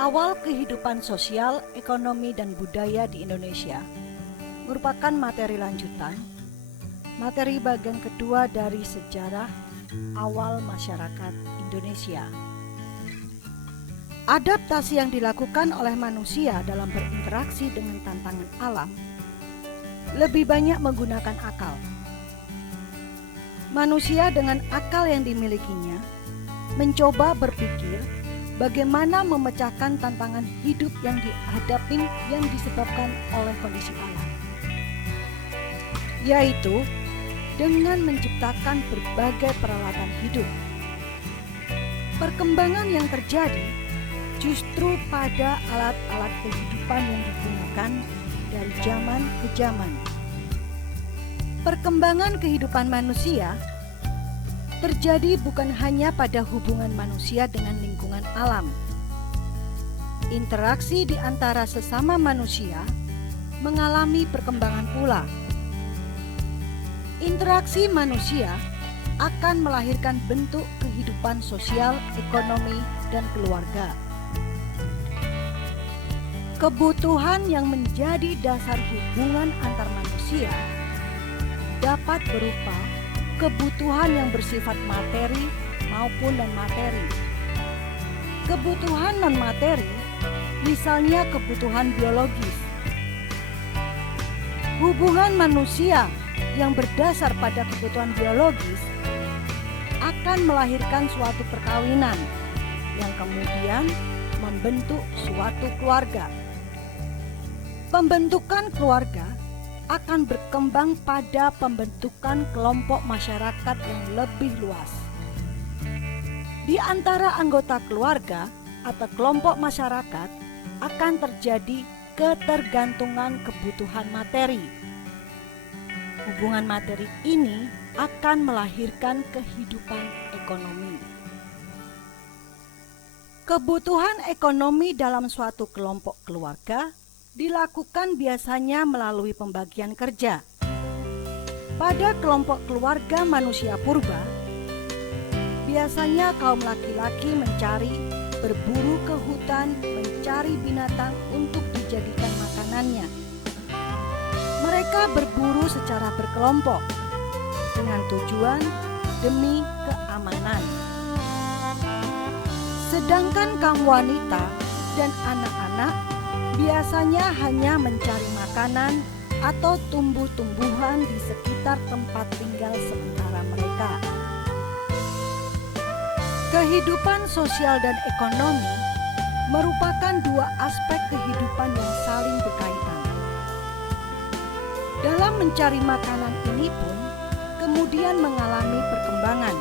Awal kehidupan sosial, ekonomi, dan budaya di Indonesia merupakan materi lanjutan, materi bagian kedua dari sejarah awal masyarakat Indonesia. Adaptasi yang dilakukan oleh manusia dalam berinteraksi dengan tantangan alam lebih banyak menggunakan akal. Manusia dengan akal yang dimilikinya mencoba berpikir bagaimana memecahkan tantangan hidup yang dihadapi yang disebabkan oleh kondisi alam, yaitu dengan menciptakan berbagai peralatan hidup. Perkembangan yang terjadi justru pada alat-alat kehidupan yang digunakan dari zaman ke zaman. Perkembangan kehidupan manusia terjadi bukan hanya pada hubungan manusia dengan lingkungan alam. Interaksi di antara sesama manusia mengalami perkembangan pula. Interaksi manusia akan melahirkan bentuk kehidupan sosial, ekonomi, dan keluarga. Kebutuhan yang menjadi dasar hubungan antar manusia dapat berupa kebutuhan yang bersifat materi maupun non-materi. Kebutuhan non-materi, misalnya kebutuhan biologis. Hubungan manusia yang berdasar pada kebutuhan biologis akan melahirkan suatu perkawinan yang kemudian membentuk suatu keluarga. Pembentukan keluarga akan berkembang pada pembentukan kelompok masyarakat yang lebih luas. Di antara anggota keluarga atau kelompok masyarakat akan terjadi ketergantungan kebutuhan materi. Hubungan materi ini akan melahirkan kehidupan ekonomi. Kebutuhan ekonomi dalam suatu kelompok keluarga dilakukan biasanya melalui pembagian kerja. Pada kelompok keluarga manusia purba, biasanya kaum laki-laki berburu ke hutan, mencari binatang untuk dijadikan makanannya. Mereka berburu secara berkelompok dengan tujuan demi keamanan. Sedangkan kaum wanita dan anak-anak biasanya hanya mencari makanan atau tumbuh-tumbuhan di sekitar tempat tinggal sementara mereka. Kehidupan sosial dan ekonomi merupakan dua aspek kehidupan yang saling berkaitan. Dalam mencari makanan ini pun kemudian mengalami perkembangan.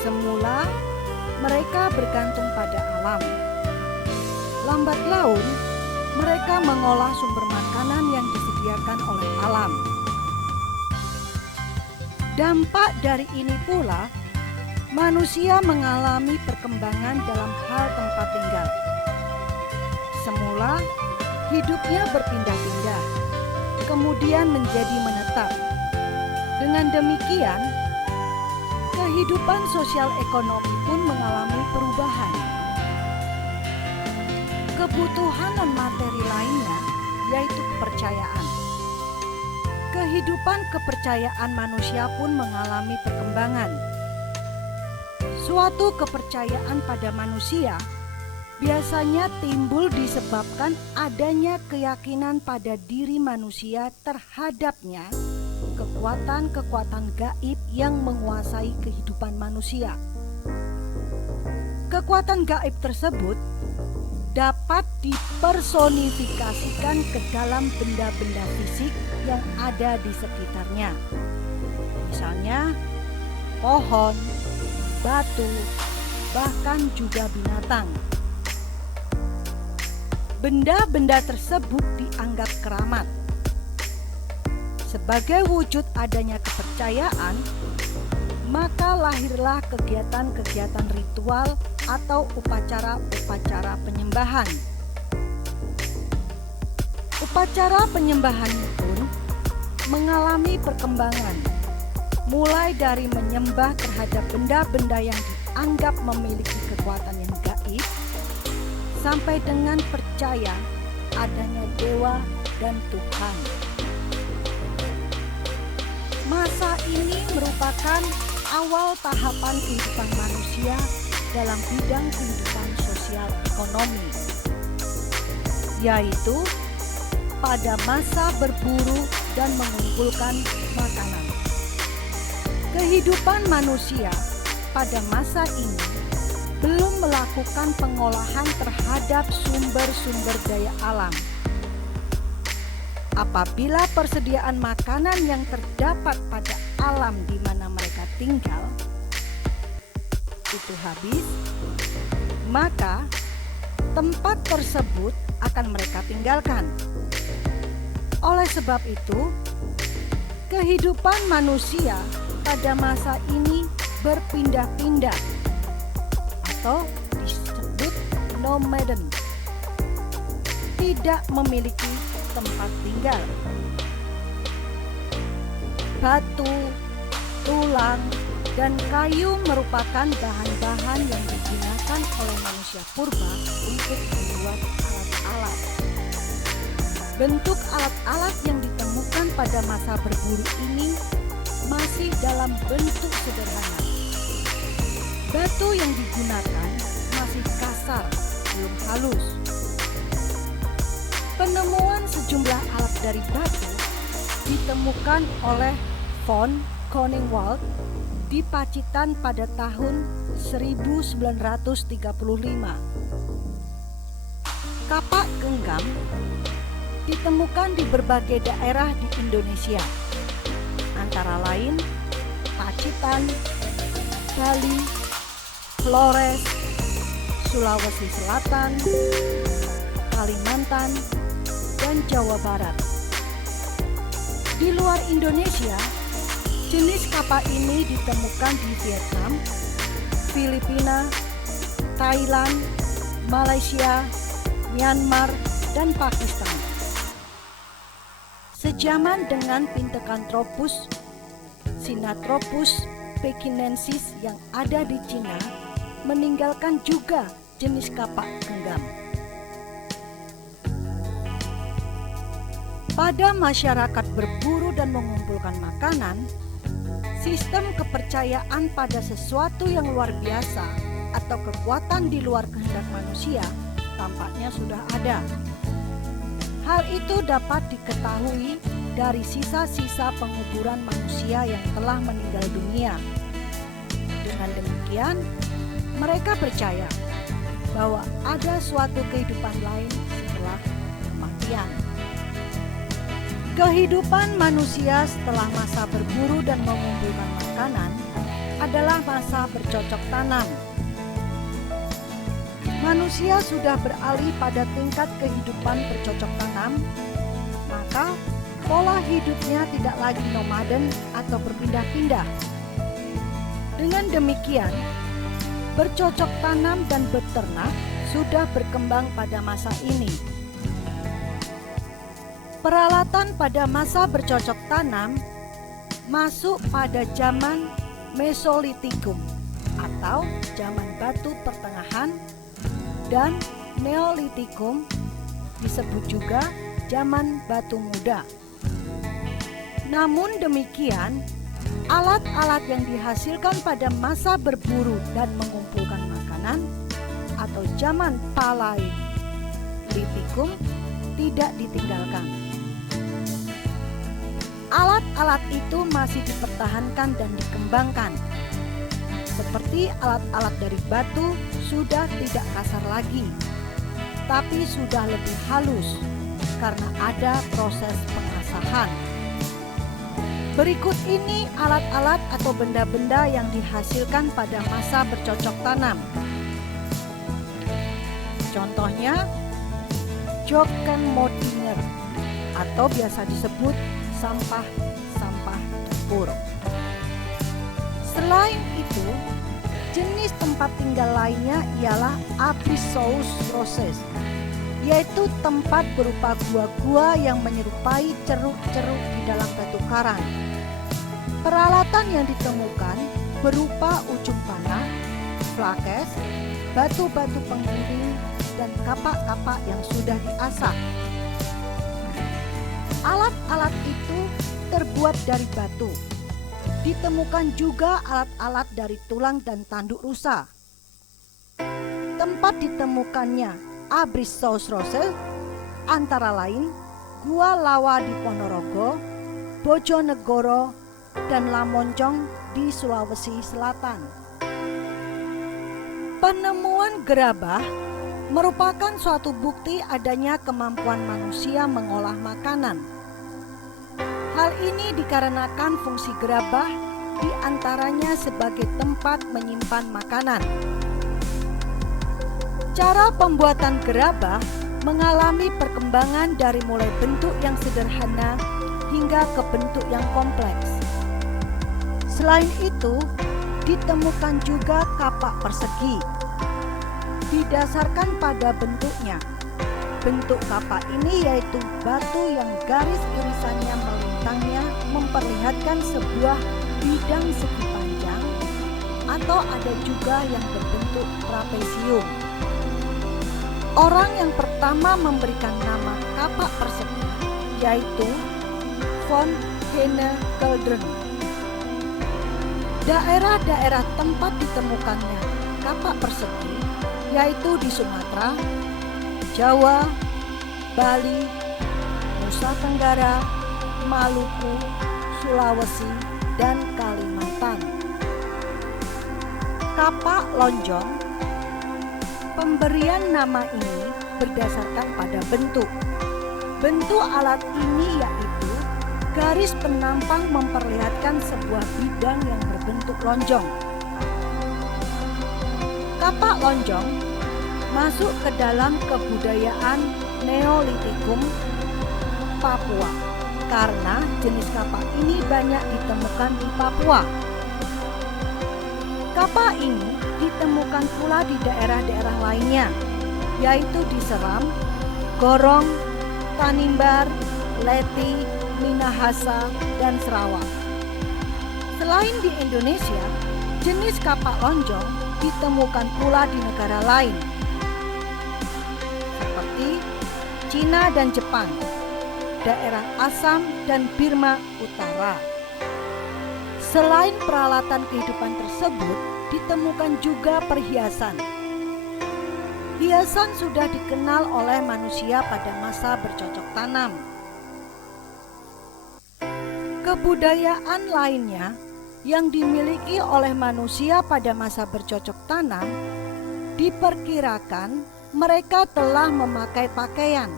Semula mereka bergantung pada alam. Lambat laun, mereka mengolah sumber makanan yang disediakan oleh alam. Dampak dari ini pula, manusia mengalami perkembangan dalam hal tempat tinggal. Semula, hidupnya berpindah-pindah, kemudian menjadi menetap. Dengan demikian, kehidupan sosial ekonomi pun mengalami perubahan. Kebutuhan non-materi lainnya yaitu kepercayaan. Kehidupan kepercayaan manusia pun mengalami perkembangan. Suatu kepercayaan pada manusia biasanya timbul disebabkan adanya keyakinan pada diri manusia terhadapnya kekuatan-kekuatan gaib yang menguasai kehidupan manusia. Kekuatan gaib tersebut dapat dipersonifikasikan ke dalam benda-benda fisik yang ada di sekitarnya. Misalnya pohon, batu, bahkan juga binatang. Benda-benda tersebut dianggap keramat. Sebagai wujud adanya kepercayaan, maka lahirlah kegiatan-kegiatan ritual atau upacara-upacara penyembahan. Upacara penyembahan pun mengalami perkembangan, mulai dari menyembah terhadap benda-benda yang dianggap memiliki kekuatan yang gaib, sampai dengan percaya adanya dewa dan Tuhan. Masa ini merupakan awal tahapan kehidupan manusia dalam bidang kehidupan sosial ekonomi, yaitu pada masa berburu dan mengumpulkan makanan. Kehidupan manusia pada masa ini belum melakukan pengolahan terhadap sumber-sumber daya alam. Apabila persediaan makanan yang terdapat pada alam di mana mereka tinggal itu habis, maka tempat tersebut akan mereka tinggalkan. Oleh sebab itu, kehidupan manusia pada masa ini berpindah-pindah atau disebut nomaden, tidak memiliki tempat tinggal. Batu, tulang, dan kayu merupakan bahan-bahan yang digunakan oleh manusia purba untuk membuat alat-alat. Bentuk alat-alat yang ditemukan pada masa berburu ini masih dalam bentuk sederhana. Batu yang digunakan masih kasar, belum halus. Penemuan sejumlah alat dari batu ditemukan oleh von Koningswald di Pacitan pada tahun 1935. Kapak genggam ditemukan di berbagai daerah di Indonesia, antara lain Pacitan, Bali, Flores, Sulawesi Selatan, Kalimantan, dan Jawa Barat. Di luar Indonesia, jenis kapak ini ditemukan di Vietnam, Filipina, Thailand, Malaysia, Myanmar, dan Pakistan. Sejaman dengan Pithecanthropus Sinanthropus pekinensis yang ada di Cina, meninggalkan juga jenis kapak genggam. Pada masyarakat berburu dan mengumpulkan makanan, sistem kepercayaan pada sesuatu yang luar biasa atau kekuatan di luar kehendak manusia tampaknya sudah ada. Hal itu dapat diketahui dari sisa-sisa penguburan manusia yang telah meninggal dunia. Dengan demikian, mereka percaya bahwa ada suatu kehidupan lain setelah kematian. Kehidupan manusia setelah masa berburu dan mengumpulkan makanan adalah masa bercocok tanam. Manusia sudah beralih pada tingkat kehidupan bercocok tanam, maka pola hidupnya tidak lagi nomaden atau berpindah-pindah. Dengan demikian, bercocok tanam dan beternak sudah berkembang pada masa ini. Peralatan pada masa bercocok tanam masuk pada zaman Mesolitikum atau zaman batu pertengahan, dan Neolitikum disebut juga zaman batu muda. Namun demikian, alat-alat yang dihasilkan pada masa berburu dan mengumpulkan makanan atau zaman Paleolitikum tidak ditinggalkan. Alat-alat itu masih dipertahankan dan dikembangkan. Seperti alat-alat dari batu sudah tidak kasar lagi, tapi sudah lebih halus karena ada proses pengasahan. Berikut ini alat-alat atau benda-benda yang dihasilkan pada masa bercocok tanam. Contohnya, Jokkenmodinger atau biasa disebut sampah dapur. Selain itu, jenis tempat tinggal lainnya ialah Apicius roses, yaitu tempat berupa gua-gua yang menyerupai ceruk-ceruk di dalam batu karang. Peralatan yang ditemukan berupa ujung panah, flakes, batu-batu penggiling, dan kapak-kapak yang sudah diasah. Alat-alat itu terbuat dari batu. Ditemukan juga alat-alat dari tulang dan tanduk rusa. Tempat ditemukannya Abricaucrosel antara lain Gua Lawa di Ponorogo, Bojonegoro, dan Lamonjong di Sulawesi Selatan. Penemuan gerabah merupakan suatu bukti adanya kemampuan manusia mengolah makanan. Hal ini dikarenakan fungsi gerabah diantaranya sebagai tempat menyimpan makanan. Cara pembuatan gerabah mengalami perkembangan dari mulai bentuk yang sederhana hingga ke bentuk yang kompleks. Selain itu, ditemukan juga kapak persegi. Didasarkan pada bentuknya, bentuk kapak ini yaitu batu yang garis irisannya melintangnya memperlihatkan sebuah bidang segi panjang, atau ada juga yang berbentuk trapesium. Orang yang pertama memberikan nama kapak persegi yaitu von Hennekelder. Daerah-daerah tempat ditemukannya kapak persegi yaitu di Sumatera, Jawa, Bali, Nusa Tenggara, Maluku, Sulawesi, dan Kalimantan. Kapak lonjong. Pemberian nama ini berdasarkan pada bentuk. Bentuk alat ini yaitu garis penampang memperlihatkan sebuah bidang yang berbentuk lonjong. Kapak lonjong masuk ke dalam kebudayaan Neolitikum Papua karena jenis kapak ini banyak ditemukan di Papua. Kapak ini ditemukan pula di daerah-daerah lainnya, yaitu di Seram, Gorong, Tanimbar, Leti, Minahasa, dan Sarawak. Selain di Indonesia, jenis kapak lonjong ditemukan pula di negara lain, seperti Cina dan Jepang, daerah Assam dan Burma Utara. Selain peralatan kehidupan tersebut, ditemukan juga perhiasan. Hiasan sudah dikenal oleh manusia pada masa bercocok tanam. Kebudayaan lainnya yang dimiliki oleh manusia pada masa bercocok tanam, diperkirakan mereka telah memakai pakaian.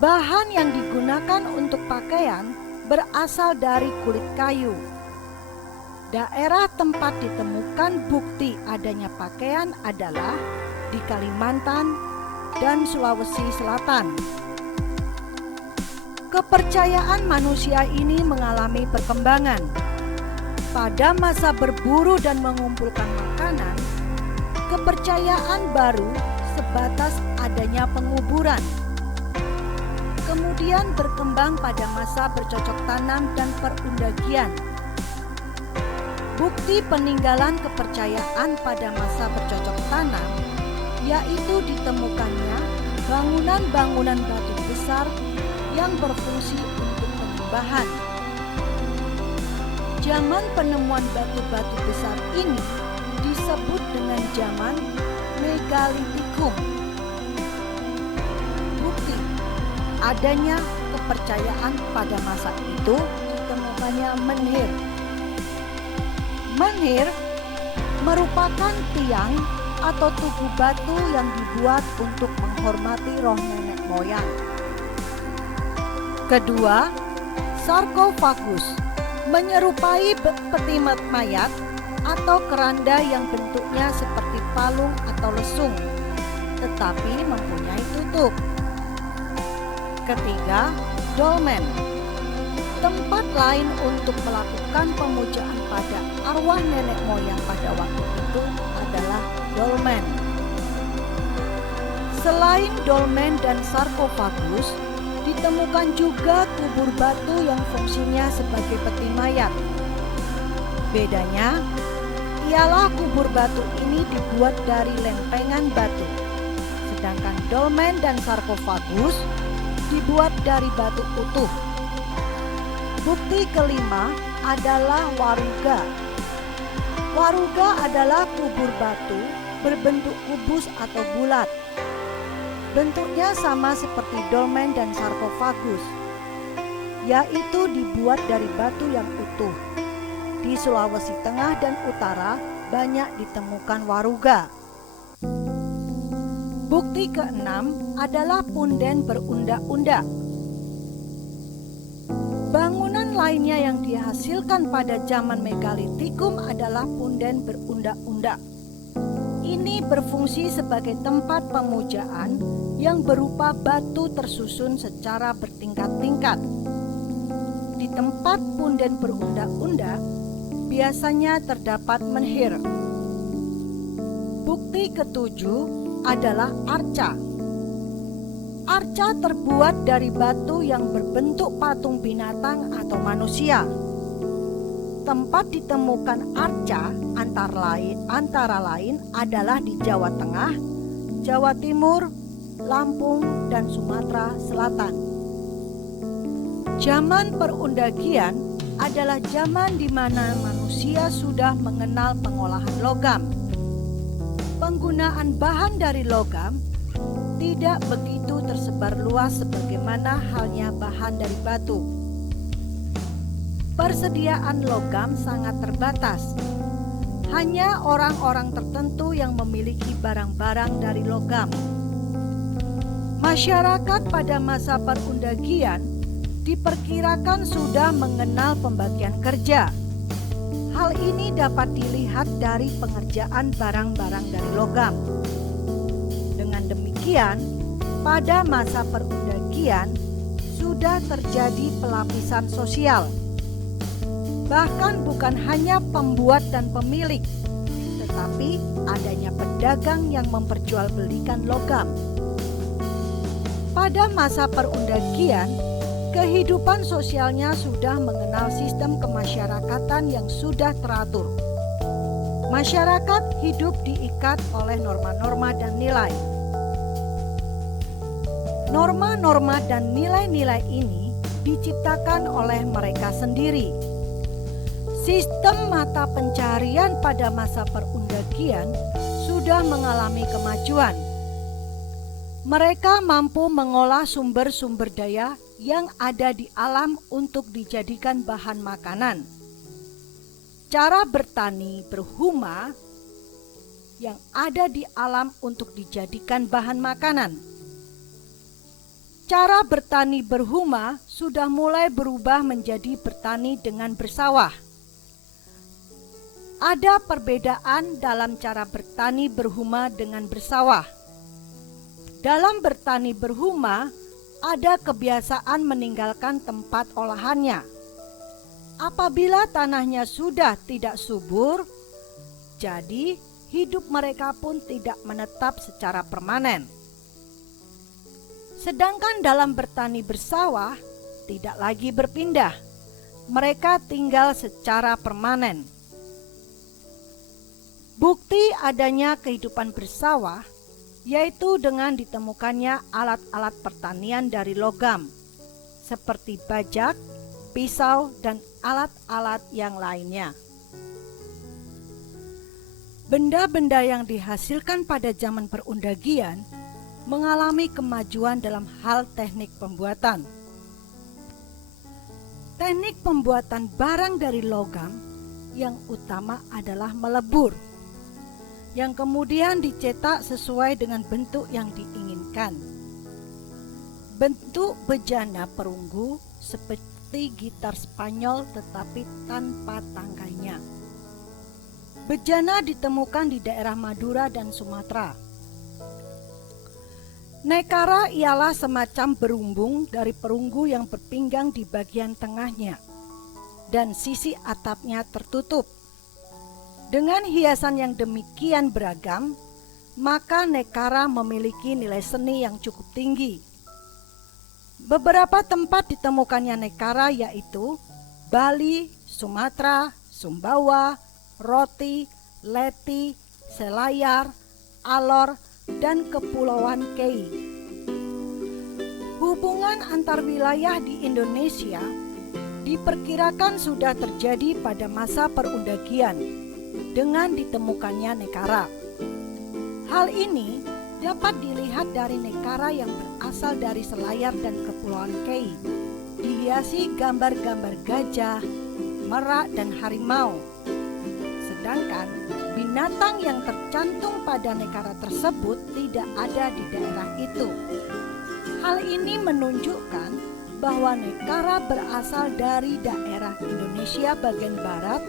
Bahan yang digunakan untuk pakaian berasal dari kulit kayu. Daerah tempat ditemukan bukti adanya pakaian adalah di Kalimantan dan Sulawesi Selatan. Kepercayaan manusia ini mengalami perkembangan. Pada masa berburu dan mengumpulkan makanan, kepercayaan baru sebatas adanya penguburan. Kemudian berkembang pada masa bercocok tanam dan perundagian. Bukti peninggalan kepercayaan pada masa bercocok tanam yaitu ditemukannya bangunan-bangunan batu besar yang berfungsi untuk penyembahan. Zaman penemuan batu-batu besar ini disebut dengan zaman Megalitikum. Bukti adanya kepercayaan pada masa itu ditemukannya menhir. Menhir merupakan tiang atau tugu batu yang dibuat untuk menghormati roh nenek moyang. Kedua, sarkofagus menyerupai peti mayat atau keranda yang bentuknya seperti palung atau lesung, tetapi mempunyai tutup. Ketiga, dolmen. Tempat lain untuk melakukan pemujaan pada arwah nenek moyang pada waktu itu adalah dolmen. Selain dolmen dan sarkofagus, ditemukan juga kubur batu yang fungsinya sebagai peti mayat. Bedanya, ialah kubur batu ini dibuat dari lempengan batu, sedangkan dolmen dan sarkofagus dibuat dari batu utuh. Bukti kelima adalah waruga. Waruga adalah kubur batu berbentuk kubus atau bulat. Bentuknya sama seperti dolmen dan sarkofagus, yaitu dibuat dari batu yang utuh. Di Sulawesi Tengah dan Utara banyak ditemukan waruga. Bukti keenam adalah punden berundak-undak. Bangunan lainnya yang dihasilkan pada zaman megalitikum adalah punden berundak-undak. Ini berfungsi sebagai tempat pemujaan yang berupa batu tersusun secara bertingkat-tingkat. Di tempat punden berundak-undak biasanya terdapat menhir. Bukti ketujuh adalah arca. Arca terbuat dari batu yang berbentuk patung binatang atau manusia. Tempat ditemukan arca antara lain adalah di Jawa Tengah, Jawa Timur, Lampung, dan Sumatera Selatan. Zaman perundagian adalah zaman di mana manusia sudah mengenal pengolahan logam. Penggunaan bahan dari logam tidak begitu tersebar luas sebagaimana halnya bahan dari batu. Persediaan logam sangat terbatas. Hanya orang-orang tertentu yang memiliki barang-barang dari logam. Masyarakat pada masa perundagian diperkirakan sudah mengenal pembagian kerja. Hal ini dapat dilihat dari pengerjaan barang-barang dari logam. Dengan demikian, pada masa perundagian sudah terjadi pelapisan sosial. Bahkan bukan hanya pembuat dan pemilik, tetapi adanya pedagang yang memperjualbelikan logam. Pada masa perundagian, kehidupan sosialnya sudah mengenal sistem kemasyarakatan yang sudah teratur. Masyarakat hidup diikat oleh norma-norma dan nilai. Norma-norma dan nilai-nilai ini diciptakan oleh mereka sendiri. Sistem mata pencarian pada masa perundagian sudah mengalami kemajuan. Mereka mampu mengolah sumber-sumber daya yang ada di alam untuk dijadikan bahan makanan. Cara bertani berhuma yang ada di alam untuk dijadikan bahan makanan. Cara bertani berhuma sudah mulai berubah menjadi bertani dengan bersawah. Ada perbedaan dalam cara bertani berhuma dengan bersawah. Dalam bertani berhuma, ada kebiasaan meninggalkan tempat olahannya. Apabila tanahnya sudah tidak subur, jadi hidup mereka pun tidak menetap secara permanen. Sedangkan dalam bertani bersawah, tidak lagi berpindah. Mereka tinggal secara permanen. Bukti adanya kehidupan bersawah yaitu dengan ditemukannya alat-alat pertanian dari logam, seperti bajak, pisau, dan alat-alat yang lainnya. Benda-benda yang dihasilkan pada zaman perundagian mengalami kemajuan dalam hal teknik pembuatan. Teknik pembuatan barang dari logam yang utama adalah melebur, yang kemudian dicetak sesuai dengan bentuk yang diinginkan. Bentuk bejana perunggu seperti gitar Spanyol tetapi tanpa tangkainya. Bejana ditemukan di daerah Madura dan Sumatera. Nekara ialah semacam berumbung dari perunggu yang berpinggang di bagian tengahnya dan sisi atapnya tertutup. Dengan hiasan yang demikian beragam, maka nekara memiliki nilai seni yang cukup tinggi. Beberapa tempat ditemukannya nekara yaitu Bali, Sumatera, Sumbawa, Roti, Leti, Selayar, Alor, dan Kepulauan Kei. Hubungan antar wilayah di Indonesia diperkirakan sudah terjadi pada masa perundagian dengan ditemukannya nekara. Hal ini dapat dilihat dari nekara yang berasal dari Selayar dan Kepulauan Kei, dihiasi gambar-gambar gajah, merak, dan harimau. Sedangkan binatang yang tercantum pada nekara tersebut tidak ada di daerah itu. Hal ini menunjukkan bahwa nekara berasal dari daerah Indonesia bagian barat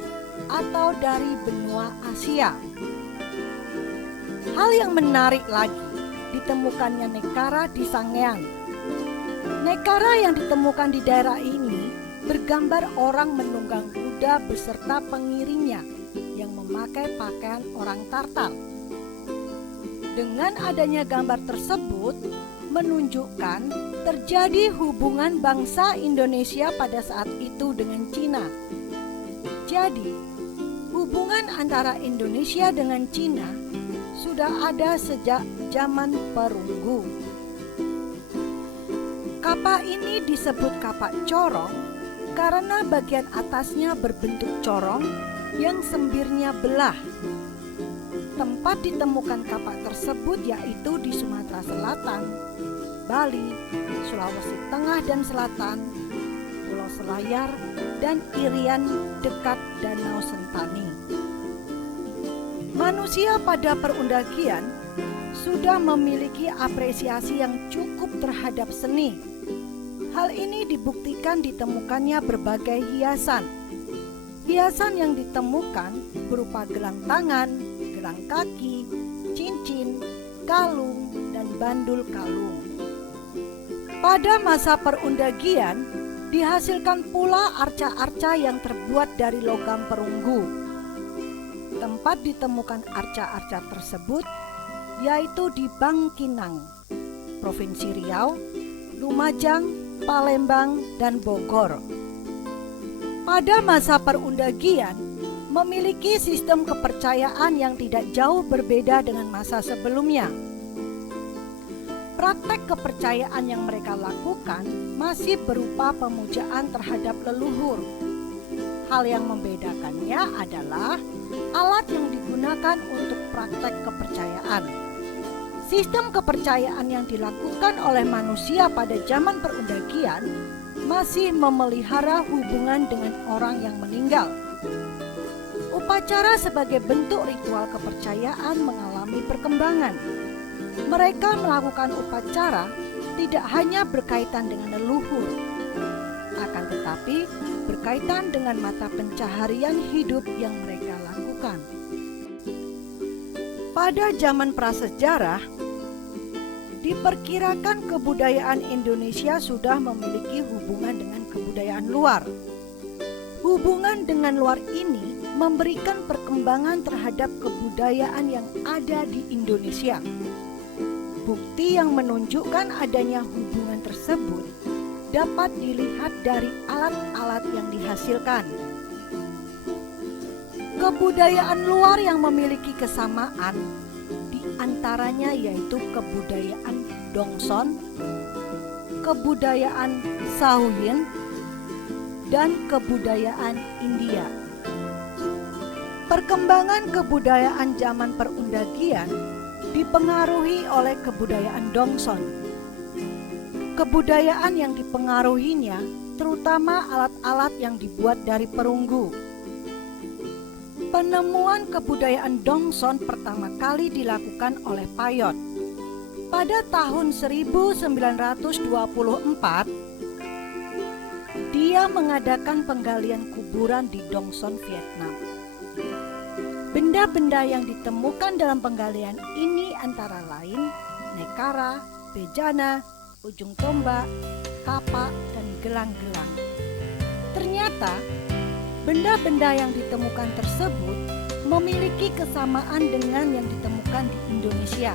atau dari benua Asia. Hal yang menarik lagi, ditemukannya nekara di Sangiang. Nekara yang ditemukan di daerah ini bergambar orang menunggang kuda beserta pengiringnya yang memakai pakaian orang Tartar. Dengan adanya gambar tersebut menunjukkan terjadi hubungan bangsa Indonesia pada saat itu dengan Cina. Jadi, hubungan antara Indonesia dengan Cina sudah ada sejak zaman perunggu. Kapak ini disebut kapak corong karena bagian atasnya berbentuk corong yang sembirnya belah. Tempat ditemukan kapak tersebut yaitu di Sumatera Selatan, Bali, Sulawesi Tengah dan Selatan, Pulau Selayar, dan Irian dekat Danau Sentani. Manusia pada perundagian sudah memiliki apresiasi yang cukup terhadap seni. Hal ini dibuktikan ditemukannya berbagai hiasan. Hiasan yang ditemukan berupa gelang tangan, gelang kaki, cincin, kalung, dan bandul kalung. Pada masa perundagian, dihasilkan pula arca-arca yang terbuat dari logam perunggu. Tempat ditemukan arca-arca tersebut yaitu di Bangkinang, Provinsi Riau, Lumajang, Palembang, dan Bogor. Pada masa perundagian, memiliki sistem kepercayaan yang tidak jauh berbeda dengan masa sebelumnya. Praktek kepercayaan yang mereka lakukan masih berupa pemujaan terhadap leluhur. Hal yang membedakannya adalah alat yang digunakan untuk praktek kepercayaan. Sistem kepercayaan yang dilakukan oleh manusia pada zaman perundagian masih memelihara hubungan dengan orang yang meninggal. Upacara sebagai bentuk ritual kepercayaan mengalami perkembangan. Mereka melakukan upacara tidak hanya berkaitan dengan leluhur, akan tetapi berkaitan dengan mata pencaharian hidup yang mereka lakukan. Pada zaman prasejarah, diperkirakan kebudayaan Indonesia sudah memiliki hubungan dengan kebudayaan luar. Hubungan dengan luar ini memberikan perkembangan terhadap kebudayaan yang ada di Indonesia. Bukti yang menunjukkan adanya hubungan tersebut dapat dilihat dari alat-alat yang dihasilkan. Kebudayaan luar yang memiliki kesamaan di antaranya yaitu kebudayaan Dongson, kebudayaan Sahuyin, dan kebudayaan India. Perkembangan kebudayaan zaman perundagian dipengaruhi oleh kebudayaan Dongson. Kebudayaan yang dipengaruhinya terutama alat-alat yang dibuat dari perunggu. Penemuan kebudayaan Dongson pertama kali dilakukan oleh Payot. Pada tahun 1924, dia mengadakan penggalian kuburan di Dongson, Vietnam. Benda-benda yang ditemukan dalam penggalian ini antara lain nekara, bejana, ujung tombak, kapak, dan gelang-gelang. Ternyata benda-benda yang ditemukan tersebut memiliki kesamaan dengan yang ditemukan di Indonesia.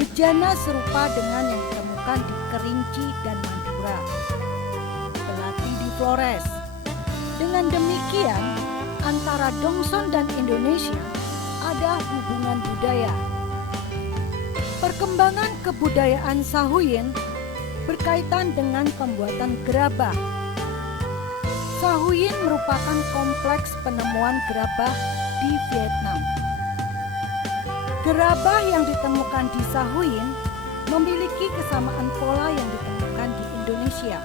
Bejana serupa dengan yang ditemukan di Kerinci dan Madura, belati di Flores. Dengan demikian, antara Dongson dan Indonesia ada hubungan budaya. Perkembangan kebudayaan Sahuyin berkaitan dengan pembuatan gerabah. Sahuyin merupakan kompleks penemuan gerabah di Vietnam. Gerabah yang ditemukan di Sahuyin memiliki kesamaan pola yang ditemukan di Indonesia.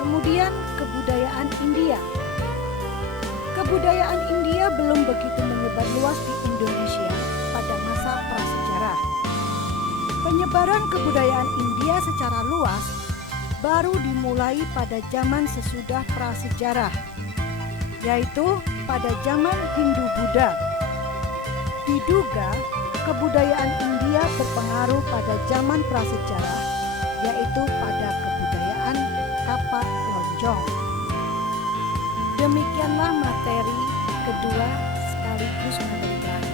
Kemudian kebudayaan India. Kebudayaan India belum begitu menyebar luas di Indonesia pada masa prasejarah. Penyebaran kebudayaan India secara luas baru dimulai pada zaman sesudah prasejarah, yaitu pada zaman Hindu-Buddha. Diduga kebudayaan India berpengaruh pada zaman prasejarah, yaitu pada kebudayaan kapak lonjong. Demikianlah materi kedua sekaligus materi terakhir